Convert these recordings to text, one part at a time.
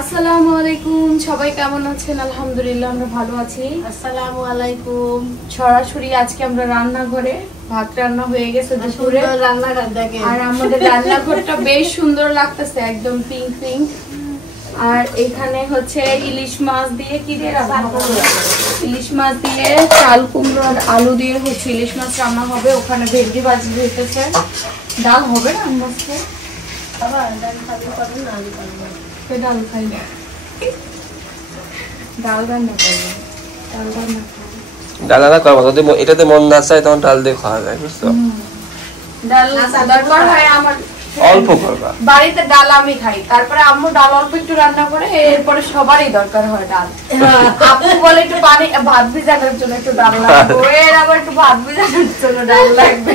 আসসালামু আলাইকুম, সবাই কেমন আছেন? আলহামদুলিল্লাহ আমরা ভালো আছি। আসসালামু আলাইকুম। সরাসরি আজকে আমরা রান্নাঘরে, ভাত রান্না হয়ে গেছে দুপুরে। রান্নাঘর দেখেন, আর আমাদের রান্নাঘরটা বেশ সুন্দর লাগতেছে, একদম পিঙ্ক পিঙ্ক। আর এখানে হচ্ছে ইলিশ মাছ দিয়ে কি দিয়ে রান্না হবে? ইলিশ মাছ দিয়ে চাল কুমড়ো আর আলু দিয়ে হচ্ছে ইলিশ মাছ রান্না হবে। ওখানে ভেন্ডি ভাজি হইতেছে। ডাল হবে না আজকে? ডাল খাই না, ডাল রান্না করবো। ডাল রান্না ডাল রান্না করবো, যদি এটাতে মন না চায় তখন ডাল দিয়ে খাওয়া যায়, বুঝছো? ডাল দরকার হয় আমার, অল্প করবা। বাড়িতে ডাল আমি খাই, তারপরে আম্মু ডাল অল্প একটু রান্না করে, এরপরে সবারই দরকার হয় ডাল। আপু বলে একটু পানি ভাত ভিজানোর জন্য একটু ডাল লাগবে, এর আবার একটু ভাত ভিজানোর জন্য ডাল লাগবে।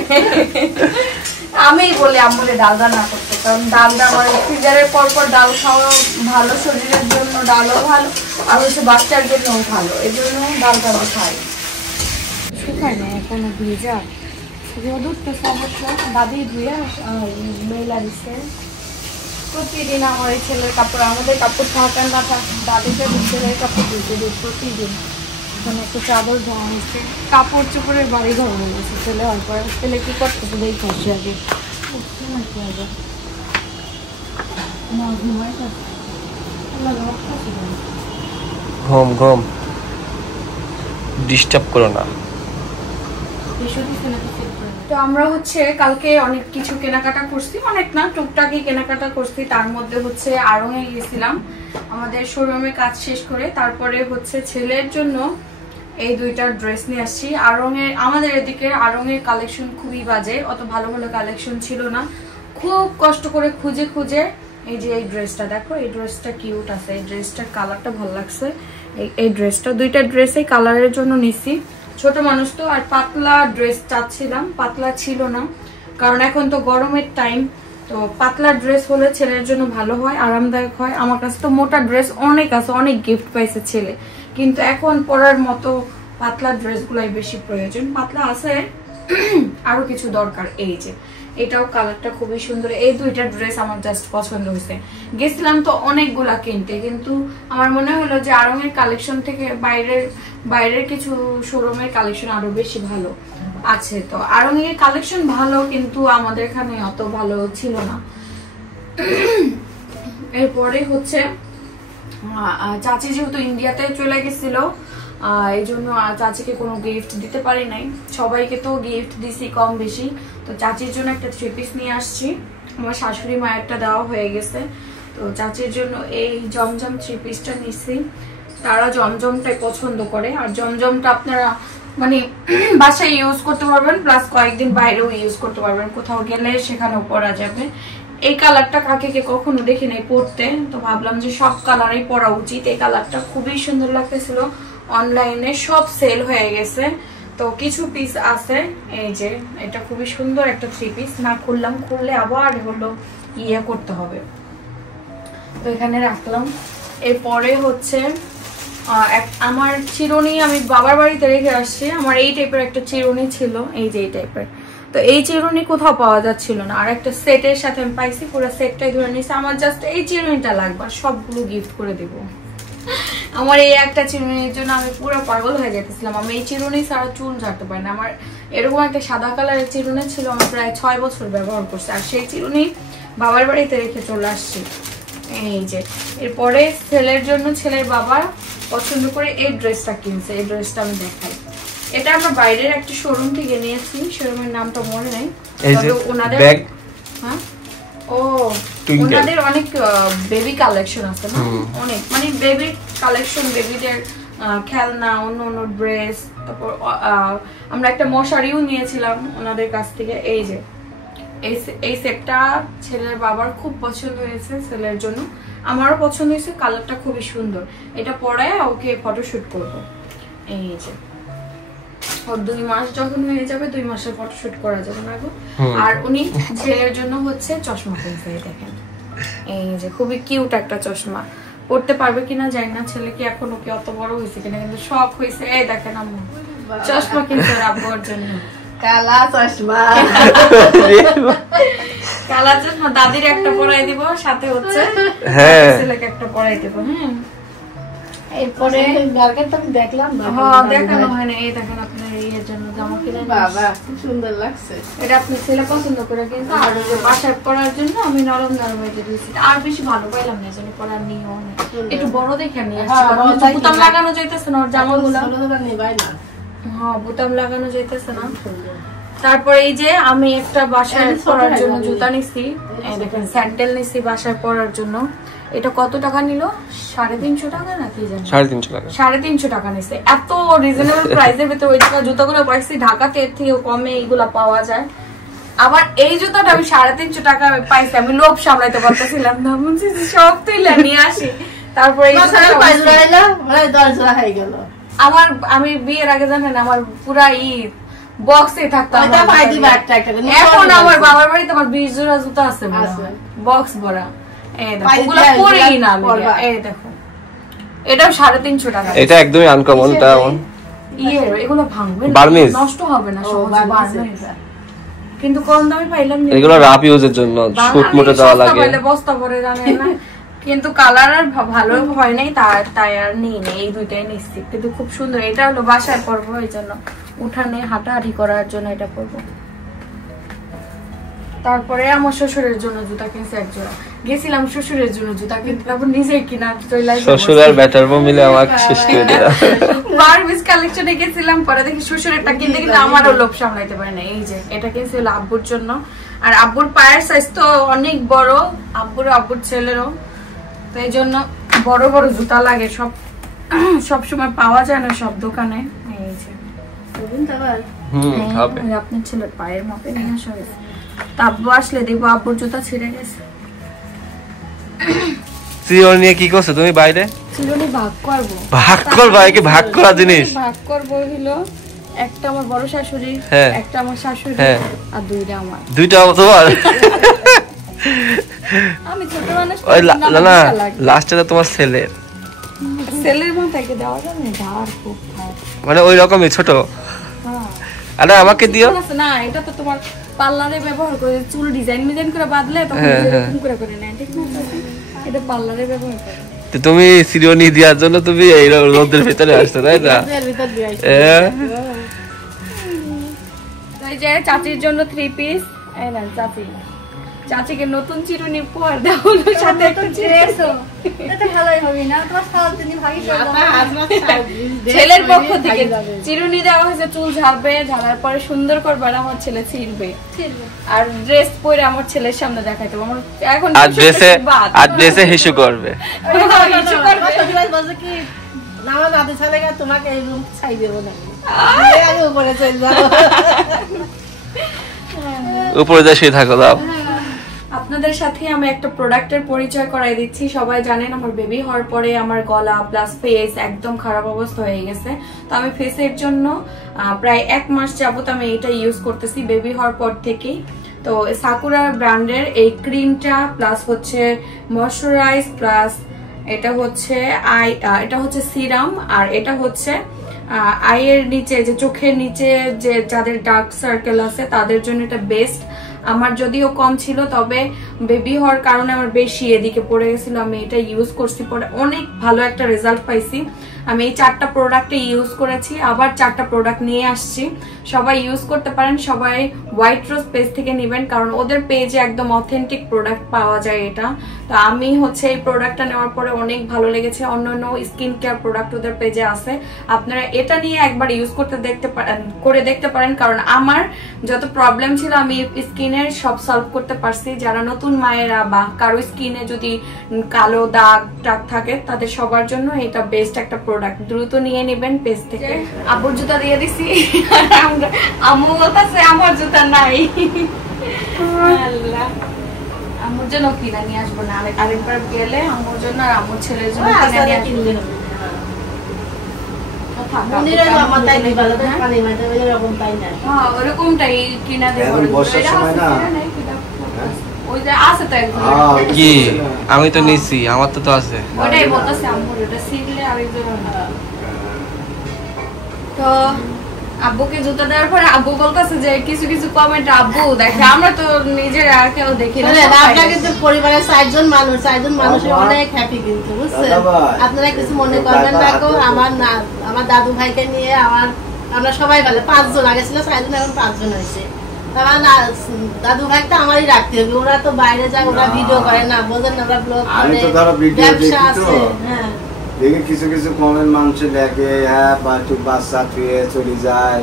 আমি বলি আম্মুরে ডাল রান্না করতে, কারণ ডালটা আমার ফ্রিজারের পর পর ডাল খাওয়া ভালো, শরীরের জন্য ডালও ভালো, আর হচ্ছে বাচ্চার জন্যও ভালো, এই জন্য ডালটা আমি খাই। শুকায় না এখনো ভিজা, রোদ তো সমস্যা। দাদি ধুয়ে মেলা দিচ্ছে প্রতিদিন। আমার এই ছেলের কাপড়, আমাদের কাপড় থাকা না থাকা, দাদিকে ছেলের কাপড় ধুতে দিই প্রতিদিন। এখানে একটু চাদর ধোয়া হচ্ছে, কাপড় চোপড়ের বাড়ি ঘর হয়ে গেছে। ছেলে হওয়ার পরে ছেলে কি করতেছে দেখে আসি আগে। ঘুম ঘুম, ডিস্টার্ব করো না। তো আমরা হচ্ছে কালকে অনেক কিছু কেনাকাটা করছি, অনেক না টুকটাকি কেনাকাটা করছি। তার মধ্যে হচ্ছে আড়ংয়ে গেছিলাম আমাদের শোরুমে কাজ শেষ করে, তারপরে হচ্ছে ছেলের জন্য এই দুইটা ড্রেস নিয়ে আসছি। আড়ংয়ে আমাদের এদিকে আড়ংয়ের কালেকশন খুবই বাজে, অত ভালো ভালো কালেকশন ছিল না। খুব কষ্ট করে খুঁজে খুঁজে এই যে এই ড্রেসটা দেখো, এই ড্রেসটা কিউট আছে, এই ড্রেসটার কালারটা ভালো লাগছে। এই ড্রেসটা, দুইটা ড্রেসই কালারের জন্য নিছি। ছোট মানুষ তো, আর পাতলা ড্রেস চাচ্ছিলাম, পাতলা ছিল না, কারণ এখন তো গরমের টাইম। তো পাতলা ড্রেস হলে ছেলের জন্য ভালো হয়, আরামদায়ক হয়। আমার কাছে তো মোটা ড্রেস অনেক আছে, অনেক গিফট পাইছে ছেলে, কিন্তু এখন পরার মতো পাতলা ড্রেসগুলাই বেশি প্রয়োজন। পাতলা আছে, আরো কিছু দরকার। এই যে এটাও কালারটা খুবই সুন্দর। এই দুইটা ড্রেস আমার জাস্ট পছন্দ হয়েছে। গেছিলাম তো অনেকগুলা কিনতে, কিন্তু আমার মনে হলো যে আড়ংয়ের কালেকশন থেকে বাইরের কিছু শোরুমের কালেকশন আরো বেশি ভালো আছে। তো আড়ংয়ের কালেকশন ভালো, কিন্তু আমাদের এখানে অত ভালো ছিল না। এরপরে হচ্ছে চাচি যেহেতু ইন্ডিয়াতে চলে গেছিল, এই জন্য চাচিকে কোনো গিফট দিতে পারি নাই। সবাইকে তো গিফট দিছি কম বেশি। তো চাচির জন্য একটা 3 পিস নিয়ে আসছি, আমার শাশুড়ি মায়েরটা দেওয়া হয়ে গেছে। তো চাচির জন্য এই জমজম 3 পিসটা নিছি। তারা জমজমটাই পছন্দ করে, আর জমজমটা আপনারা মানে বাসায় ইউজ করতে পারবেন, প্লাস কয়েকদিন বাইরেও ইউজ করতে পারবেন, কোথাও গেলে সেখানেও পরা যাবে। এই কালারটা কাকে কখনো দেখি নাই পরতে, তো ভাবলাম যে সব কালারই পরা উচিত। এই কালারটা খুবই সুন্দর লাগতেছিল। অনলাইনে সব সেল হয়ে গেছে, তো কিছু পিস আছে। এই যে এটা খুবই সুন্দর একটা 3 পিস, না খুললাম, খুললে আবার হলো ইয়ে করতে হবে, তো এখানে রাখলাম। এরপরে হচ্ছে আমার চিরুনি আমি বাবার বাড়িতে রেখে আসছি। আমার এই টাইপের একটা চিরুনি ছিল, এই যে এই টাইপের। তো এই চিরুনি কোথাও পাওয়া যাচ্ছিল না, আর একটা সেটের সাথে আমি পাইছি, পুরো সেটটাই ধরে নিয়েছি। আমার জাস্ট এই চিরুনিটা লাগবে, সবগুলো গিফট করে দিব। আমার এই একটা চিরুনির জন্য আমি পুরো পাগল হয়ে যেতেছিলাম। আমি এই চিরুনি ছাড়া চুল ঝাড়তে পারি না। আমার এরকম একটা সাদা কালারের চিরুনি ছিল, আমি প্রায় 6 বছর ব্যবহার করছি, আর সেই চিরুনি বাবার বাড়িতে রেখে চলে আসছি। এই যে এরপরে ছেলের জন্য ছেলের বাবা পছন্দ করে এই ড্রেসটা কিনছে। এই ড্রেসটা আমি দেখাই, এটা আমরা বাইরের একটা শোরুম থেকে নিয়েছি, শোরুমের নামটা মনে নেই। ওনাদের হ্যাঁ ও ওনাদের অনেক বেবি কালেকশন আছে না, অনেক মানে বেবি কালেকশন, বেবিদের খেলনা, অন্য অন্য ড্রেস। তারপর আমরা একটা মশারিও নিয়েছিলাম ওনাদের কাছ থেকে। এই যে এই সেটটা ছেলের বাবার খুব পছন্দ হয়েছে, ছেলের জন্য আমারও পছন্দ হয়েছে। কালারটা খুবই সুন্দর, এটা পরে ওকে ফটোশুট করব। এই যে ওর 2 মাস যখন হয়ে যাবে, 2 মাসের ফটোশুট করা যাবে না গো। আর উনি ছেলের জন্য হচ্ছে চশমা কিনছে, দেখেন এই যে খুবই কিউট একটা চশমা। পড়তে পারবে কিনা জানি না, ছেলে কি এখন ওকে অত বড় হয়েছে কিনা, কিন্তু শখ হয়েছে। এই দেখেন আম্মু চশমা কিনছে আব্বুর জন্য। কালা চশমা কালা চশমা দাদির একটা পরাই দিব, সাথে হচ্ছে হ্যাঁ ছেলেকে একটা পরাই দিব। এরপরে মার্কেট আমি দেখলাম না। হ্যাঁ দেখানো হয় না। এই দেখেন আপনার ইয়ের জন্য জামা কিনে নিয়ে বাবা খুব সুন্দর লাগছে। এটা আপনি ছেলে পছন্দ করে কিন্তু আর ওই যে বাসায় পরার জন্য আমি নরম নরম এটা দিয়েছি। আর বেশি ভালো পাইলাম না যেন পরার নিয়েও না, একটু বড় দেখে নিয়ে আসছি, কারণ হচ্ছে বোতাম লাগানো যাইতেছে না ওর জামাগুলো। হ্যাঁ বোতাম লাগানো যাইতেছে না। তারপরে এই যে আমি একটা বাসায় পরার জন্য জুতা নিছি, এই দেখেন স্যান্ডেল নিছি বাসায় পরার জন্য। এটা কত টাকা নিল? 350 টাকা নাকি জানি, 350 টাকা। 350 টাকা নিছে। এত রিজনেবল প্রাইসের ভিতরে ওই জায়গা জুতাগুলো পাইছি, ঢাকাতে এর থেকে কমে এইগুলা পাওয়া যায়। আবার এই জুতাটা আমি 350 টাকা পাইছি, আমি লোভ সামলাইতে পারতেছিলাম না, বলছি সব তুইলা নিয়ে আসি। তারপরে আমার আমি বিয়ের আগে জানেন আমার পুরা বক্সে থাকতাম। এখন আমার বাবার বাড়িতে আমার 20 জোড়া জুতা আছে, বক্স ভরা। এটাও 350 টাকা। এটা একদমই আনকমন, এগুলো ভাঙবে নষ্ট হবে না, কিন্তু কম দামে পাইলাম। এগুলো রাফ ইউজের জন্য, শুট মোটে দেওয়া লাগে, বস্তা ভরে জানেন না। কিন্তু কালার আর ভালো হয় নাই, তাই আর নিই নেই, এই দুইটাই নিচ্ছি। কিন্তু খুব সুন্দর। এটা হলো বাসায় পরবো, এই জন্য উঠানে হাঁটাহাঁটি করার জন্য এটা পরবো। তারপরে আমার শ্বশুরের জন্য জুতা কিনছে এক জোড়া। গেছিলাম শ্বশুরের জন্য জুতা কিনতে, তারপর নিজেই কিনা শ্বশুর আর বেটার বউ মিলে আমাকে শেষ করে দিল। বারবিস কালেকশনে গেছিলাম, পরে দেখি শ্বশুরেরটা কিনতে কিন্তু আমারও লোভ সামলাইতে পারে না। এই যে এটা কিনছে হলো আব্বুর জন্য। আর আব্বুর পায়ের সাইজ তো অনেক বড়, আব্বুর ছেলেরও, তো এই জন্য বড় বড় জুতা লাগে। সব সময় পাওয়া যায় না সব দোকানে। এই যে আপনার ছেলের পায়ের মাপে নিয়ে আসা হয়েছে। আব্বু আসলে দেখবো আব্বুর জুতা ছিঁড়ে গেছে। চিরুনি নিয়ে কি করছো তুমি বাইরে? চিরুনি ভাগ করবো। ভাগ করবা? কি ভাগ করা জিনিস? ভাগ করবো হলো একটা আমার বড় শাশুড়ি, একটা আমার শাশুড়ি, আর দুইটা আমার। দুইটা তোমার? আমি ছোট মানুষ, না লাস্টে তো তোমার ছেলের মাথায় দেওয়া যাবে না, ধার খুব মানে ওই রকমই ছোট। আরে আমাকে দিও না, এটা তো তোমার পার্লারে ব্যবহার করে চুল ডিজাইন করে বাঁধলে তখন এরকম করে নেয়, ঠিক না? এটা পার্লারে ব্যবহার করে। তো তুমি চিরুনি দেওয়ার জন্য তুমি এই রোদের ভিতরে আসছো, তাই না? এই যে চাচির জন্য 3 পিস, এই না চাচিকে নতুন চিরুনি পর দাও, সাথে একটা ড্রেসও। এটা ভালোই হবে না? তোমার সারা দিন ভাগি ছেলের পক্ষ থেকে চিরুনি দেওয়া হয়েছে, চুল ঝাড়বে, ঝাড়ার পরে সুন্দর করবে, আমার ছেলে ছিড়বে আর ড্রেস পরে আমার ছেলের সামনে দেখাইতে হবে। আমার এখন আর ড্রেসে হিসু করবে। বলছে কি আমার দাদি ছেলে তোমাকে এই রুম ছাই দেবো না, আমি উপরে চলে যাবো, উপরে যা শুয়ে থাকো। দাও আপনাদের সাথে আমি একটা প্রোডাক্টের পরিচয় করাই দিচ্ছি। সবাই জানেন আমার বেবি হওয়ার পরে আমার গলা প্লাস ফেস একদম খারাপ অবস্থা হয়ে গেছে। তো আমি ফেসের জন্য প্রায় 1 মাস যাবত আমি এটা ইউজ করতেছি, বেবি হওয়ার পর থেকেই। তো সাকুরা ব্র্যান্ডের এই ক্রিমটা প্লাস হচ্ছে ময়শ্চারাইজ প্লাস এটা হচ্ছে সিরাম, আর এটা হচ্ছে আইয়ের নিচে যে চোখের নিচে যে যাদের ডার্ক সার্কেল আছে তাদের জন্য এটা বেস্ট। আমার যদিও কম ছিল, তবে বেবি হওয়ার কারণে আমার বেশি এদিকে পড়ে গেছিল। আমি এটা ইউজ করছি, পরে অনেক ভালো একটা রেজাল্ট পাইছি। আমি এই 4টা প্রোডাক্টে ইউজ করেছি, আবার 4টা প্রোডাক্ট নিয়ে আসছি। সবাই ইউজ করতে পারেন, সবাই হোয়াইট রোজ পেজ থেকে নেবেন, কারণ ওদের পেজে একদম অথেন্টিক প্রোডাক্ট পাওয়া যায় এটা। তো আমি হচ্ছে এই প্রোডাক্টটা নেওয়ার পরে অনেক ভালো লেগেছে। অন্যান্য স্কিন কেয়ার প্রোডাক্ট ওদের পেজে আছে, আপনারা এটা নিয়ে একবার ইউজ করে দেখতে পারেন, কারণ আমার যত প্রবলেম ছিল আমি স্কিনের সব সলভ করতে পারছি। যারা নতুন মায়েরা বা কারো স্কিনে যদি কালো দাগ টাগ থাকে তাদের সবার জন্য এটা বেস্ট একটা প্রোডাক্ট। দ্রুত নিয়ে নেবেন পেজ থেকে। আব্বুর জুতা দিয়ে দিছি, আম্মু বলতেছে আমার জুতা নাই। আল্লাহ, আম্মুর জন্য কিনা নিয়ে আসবো না, আরেকবার গেলে আম্মুর জন্য আর আম্মুর ছেলের জন্য কিনা নিয়ে আসবো। ওরকমটাই কিনা দেবো। কি আমি তো নিচ্ছি, আমার তো আছে। ওটাই বলতেছে আম্মুর, ওটা সিললে আরেকজন। তো আব্বুকে জুতা দেওয়ার পরে আব্বু বলতেছে যে কিছু কিছু কমেন্ট আব্বু দেখে, আমরা তো নিজের আর কেউ দেখি না। আপনারা কিন্তু পরিবারের 4 জন মানুষের অনেক হ্যাপি কিন্তু বুঝছেন। আপনারা কিছু মনে করবেন না গো, আমার দাদু ভাইকে নিয়ে আমরা সবাই ভালো 5 জন, আগে ছিল 4 জন, এখন 5 জন হয়েছে। আমার দাদু ভাই তো আমারই রাখতে হবে, ওরা তো বাইরে যায়, ওরা ভিডিও করে না, বোঝেন না, ওরা ব্লগ করে, ব্যবসা আছে। হ্যাঁ দেখে কিছু কিছু কমেন্ট মানুষ দেখে, হ্যাঁ বাচ্চা থুয়ে চলে যায়,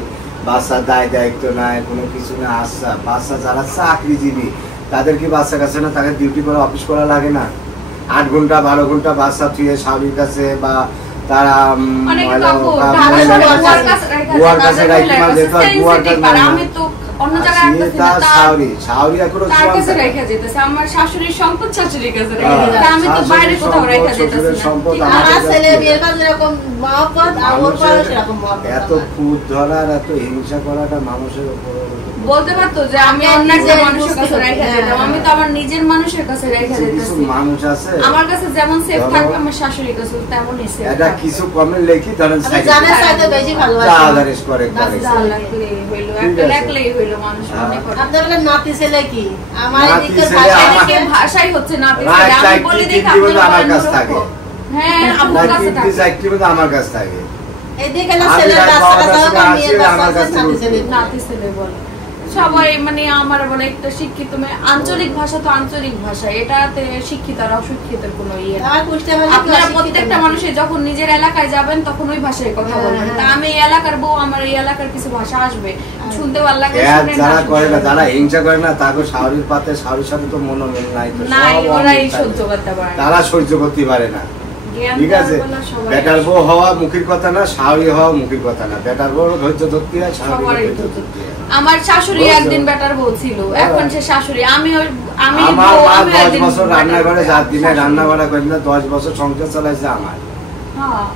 বাচ্চা দায়িত্ব নাই, কোনো কিছু না। আচ্ছা বাচ্চা যারা চাকরিজীবী তাদের কি বাচ্চা কাছে না, তাকে ডিউটি করে অফিস করা লাগে না? 8 ঘন্টা 12 ঘন্টা বাচ্চা থুয়ে স্বামীর কাছে বা তারা বুয়ার কাছে রাখতে পারে, বুয়ার কাছে অন্য জায়গায় আমার শাশুড়ির সম্পদ শাশুড়ির কাছে রেখে, আমি তো বাইরে কোথাও রেখে যেতেছি না। আমার ছেলে বিয়ের পর যেরকম মহব্বত আর ওর পর সেরকম মহব্বত। এত খুদ ধরার এত হিংসা করাটা মানুষের উপর বলতে পারতো যে আমি অন্য একটা মানুষের কাছে রেখে যেতাম, আমি তো আমার নিজের মানুষের কাছে রেখে যেতেছি। মানুষ আছে আমার কাছে যেমন সেফ থাকবে আমার শাশুড়ির কাছে তেমনই সেফ। এটা কিছু কমেন্ট লেখি ধরেন সাইডে জানার সাথে বেশি ভালোবাসি আদারেস করে হইলো একটা লেখলেই হইলো মানুষ মনে করে। আপনাদের নাতি ছেলে কি? আমার দিকের ভাষাই হচ্ছে নাতি ছেলে, আমি বলি দেখি আপনারা আমার কাছে থাকে। হ্যাঁ আমার কাছে থাকে, আমার কাছে থাকে। এদিকে না ছেলের বাচ্চা মেয়ের বাচ্চা নাতি ছেলে বলে সবাই, মানে আমার বলে একটা শিক্ষিত মেয়ে। আঞ্চলিক ভাষা তো আঞ্চলিক ভাষা, এটাতে শিক্ষিত আর অশিক্ষিতের কোনো ইয়ে না। আপনারা প্রত্যেকটা মানুষের যখন নিজের এলাকায় যাবেন তখন ওই ভাষায় কথা বলবেন। তা আমি এই এলাকার বউ, আমার এই এলাকার কিছু ভাষা আসবে, শুনতে ভালো লাগে। যারা করে না, যারা হিংসা করে না, তাকে শাওরির পাতে শাওরির সাথে তো মনোমিল নাই, নাই ওরাই সহ্য করতে পারে, তারা সহ্য করতে পারে না। ঠিক আছে, বেটার বউ হওয়া মুখের কথা না, শাওরি হওয়া মুখের কথা না। বেটার বউ ধৈর্য ধরতে হয়, শাওরি ধৈর্য ধরতে হয়। আমার শাশুড়ি একদিন বেটার বউ ছিল, এখন সে শাশুড়ি। আমি আমার মা 10 বছর রান্নাঘরে যার দিনে রান্না বান্না করি না, 10 বছর সংসার চালাইছে আমার। হ্যাঁ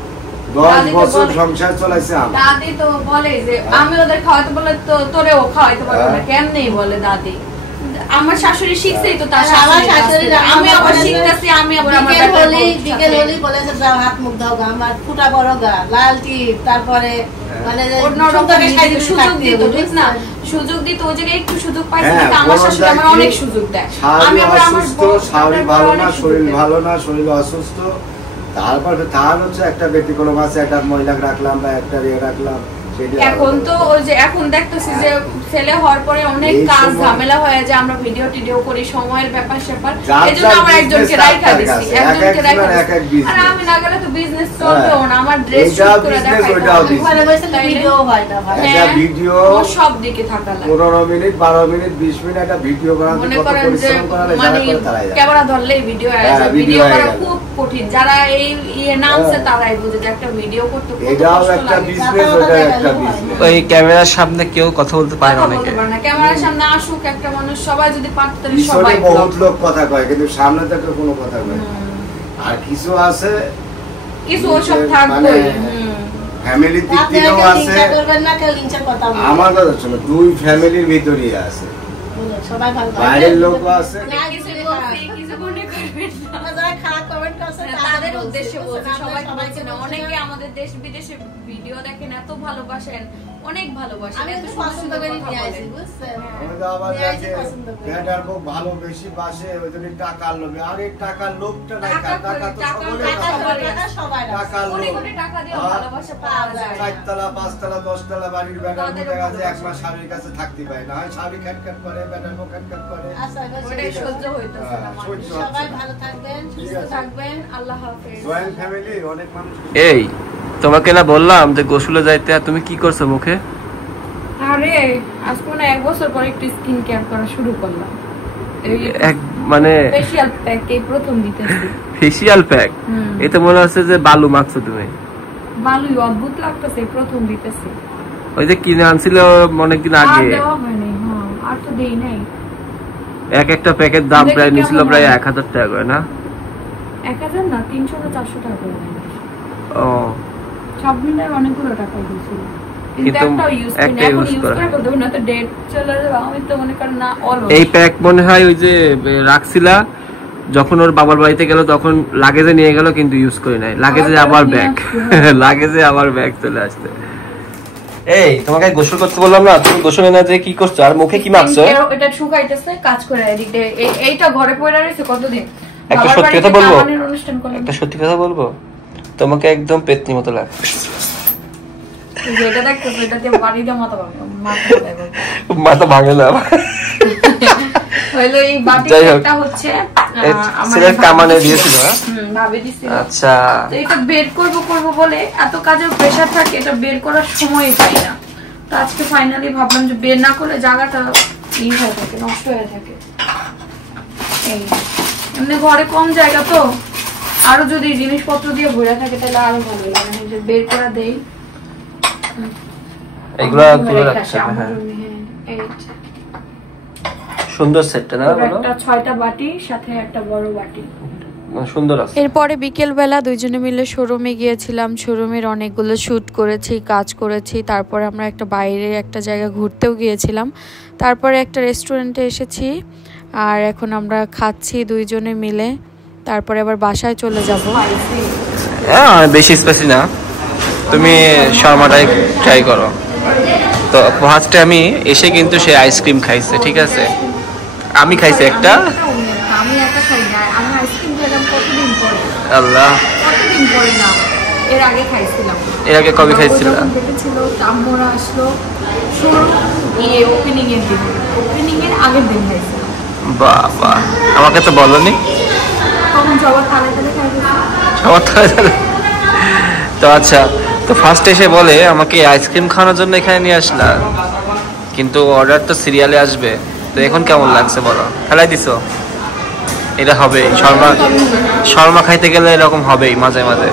10 বছর সংসার চালাইছে আমার। দাদি তো বলে যে আমি ওদের খাওয়াতে বলে তো তোরেও খাওয়াইতে পারবো না, কেমনে বলে দাদি। আমার শাশুড়ি শিখছেই তো তার শাশুড়ি, আমি আবার শিখতেছি, আমি আবার আমার বিকেল হলি বলেছে যাও হাত মুখ দাও গা, আমার ফুটা বড় গা, লাল টিপ, তারপরে মানে সুযোগ দিত, ঠিক না? সুযোগ দিত, ওই জায়গায় একটু সুযোগ পাইছে, কিন্তু আমার শাশুড়ি আমার অনেক সুযোগ দেয়। আমি আবার আমার শাশুড়ি ভালো না, শরীর ভালো না, শরীর অসুস্থ, তারপর তার হচ্ছে একটা ব্যতিক্রম আছে, একটা মহিলা রাখলাম বা একটা ইয়ে রাখলাম। এখন তো ওই যে এখন দেখতেছি যে ছেলে হওয়ার পরে অনেক কাজ ঝামেলা হয়ে যায়, আমরা ভিডিও টিডিও করি, সময়ের ব্যাপার স্যাপার, এজন্য আমরা একজনকে রাইখা দিছি, একজনকে রাইখা দিছি। আর আমি না গেলে তো বিজনেস চলবেও না, আমার ড্রেস শুট করে দেখাইতে হবে, ঘরে বসে ভিডিও হয় না ভাই। একটা ভিডিও সব দিকে থাকা লাগে, 15 মিনিট 12 মিনিট 20 মিনিট একটা ভিডিও বানাতে কত পরিশ্রম করা লাগে, মানে ক্যামেরা ধরলেই ভিডিও আসে, ভিডিও করা খুব কঠিন। যারা এই নামছে তারাই বুঝে যে একটা ভিডিও করতে কত কষ্ট লাগে। এটাও একটা বিজনেস, ওটা একটা ওই ক্যামেরার সামনে কেউ কথা বলতে পারে না, অনেকে ক্যামেরার সামনে আসুক একটা মানুষ, সবাই যদি পারত তাহলে সবাই বহুত লোক কথা কয়, কিন্তু সামনে তো কোনো কথা কয়। আর কিছু আছে কিছু ওসব থাকবে ফ্যামিলি দিক থেকেও আছে, আমার কথা শুনো, 2 ফ্যামিলির ভিতরেই আছে, সবাই ভালো, বাইরের লোকও আছে। তাদের উদ্দেশ্যে বলছি, সবাই বলছে না, অনেকে আমাদের দেশ বিদেশে ভিডিও দেখেন, এত ভালোবাসেন, অনেক ভালোবাসেন, এত পছন্দ করি নিয়ে আসি, বুঝছেন? বেটার বউ ভালো বেশি বাসে, ওই জন্য টাকার লোভে। আরে টাকার লোভটা নাই, টাকা তো টাকার লোভ, টাকা দিয়ে ভালোবাসা পাওয়া যায়। 4 তলা 5 তলা 10 তলা বাড়ির বেটার বউ দেখা যায় 1 মাস স্বামীর কাছে থাকতে পারে না, হয় স্বামী খ্যাটখ্যাট করে, বেটার বউ খ্যাটখ্যাট করে, ওটাই সহ্য হইতেছে না। সবাই ভালো থাকবেন, সুস্থ থাকবেন, আল্লাহ হাফেজ। জয়েন্ট ফ্যামিলি অনেক মানুষ। এই তোমাকে না বললাম যে গোসলে যাইতে, আর তুমি কি করছো মুখে? আরে আজ কোন 1 বছর পর একটু স্কিন কেয়ার করা শুরু করলাম, মানে ফেশিয়াল প্যাক এই প্রথম দিতেছি। Facial pack? এটা মনে হচ্ছে যে বালু মাখছো তুমি। বালুই অদ্ভুত লাগতেছে, প্রথম দিতেছি। ওই যে কিনে আনছিল অনেকদিন আগে, দেওয়া হয়নি। হ্যাঁ আর তো দেই নাই। একটা প্যাকেট দাম প্রায় নিছিল প্রায় 1000 টাকা করে না? 1000 না, 300 না 400 টাকা করে। ও সব মিলে অনেকগুলো টাকা দিয়েছিল, কিন্তু একটা ইউজ করা না তো ডেট চলে যাবে। আমি তো মনে করি না এই প্যাক মনে হয় ওই যে রাখছিলা যখন ওর বাবার বাড়িতে গেল তখন লাগেজে নিয়ে গেল, কিন্তু ইউজ করি নাই, লাগেজে আবার ব্যাগ, লাগেজে আবার ব্যাগ চলে আসছে। এই তোমাকে গোসল করতে বললাম না, তুমি গোসল না যে কি করছো আর মুখে কি মাখছো? এটা শুকাইতেছে, কাজ করে এদিকে। এইটা ঘরে পড়ে রয়েছে কতদিন। একটা সত্যি কথা বলবো, একটা সত্যি কথা বলবো, তোমাকে একদম পেতনি মতো লাগছে। এটা দেখো, এটা দিয়ে বাড়ি দিয়ে মাথা ভাঙে না। হইলো এই বাটিটা হচ্ছে ছেলের কামানে দিয়েছিল। ভাবে দিছিল। আচ্ছা, তো এটা বের করব বলে এত কাজের প্রেসার থাকে, এটা বের করার সময় পাই না। তো আজকে ফাইনালি ভাবলাম যে বের না করলে জায়গাটা ই হয়ে থাকে, নষ্ট হয়ে থাকে। এই এমনি ঘরে কম জায়গা, তো আরো যদি জিনিসপত্র দিয়ে ভরে থাকে তাহলে আরো ভালো লাগে। যে বের করা দেই, এগুলা তুলে রাখছে। হ্যাঁ, সুন্দর সেটটা না, একটা 6টা বাটি সাথে একটা বড় বাটি, সুন্দর আছে। এরপরে বিকেলবেলা দুইজনে মিলে শোরুমে গিয়েছিলাম। শোরুমের অনেকগুলো শ্যুট করেছি, কাজ করেছি। তারপরে আমরা একটা বাইরে একটা জায়গা ঘুরতেও গিয়েছিলাম। তারপরে একটা রেস্টুরেন্টে এসেছি, আর এখন আমরা খাচ্ছি দুইজনে মিলে। তারপরে আবার বাসায় চলে যাব। হ্যাঁ, বেশি স্পাইসি না, তুমি শর্মাটাই ট্রাই করো। তো ফার্স্টে আমি এসে কিন্তু সে আইসক্রিম খাইছে, ঠিক আছে? আমি খাইছি একটা। আমি একা খাই না, আমি আইসক্রিম খেলাম কতদিন পরে। আল্লাহ, কতদিন পরে না, এর আগে খাইছিলাম। এর আগে কবে খাইছিল? দেখেছিল তাম্মরা আসলো শোরুম গিয়ে ওপেনিং এর দিন, ওপেনিং এর আগের দিন খাইছিলাম। বাবা, আমাকে তো বলনি। তখন সবার থালে থালে খাইছিল, সবার থালে। তো আচ্ছা, তো ফার্স্ট এসে বলে আমাকে আইসক্রিম খাওয়ানোর জন্য এখানে নিয়ে আসলা, কিন্তু অর্ডার তো সিরিয়ালে আসবে। তো এখন কেমন লাগছে বলো? খেলাই দিছো? এটা হবে শর্মা খাইতে গেলে এরকম হবেই মাঝে মাঝে।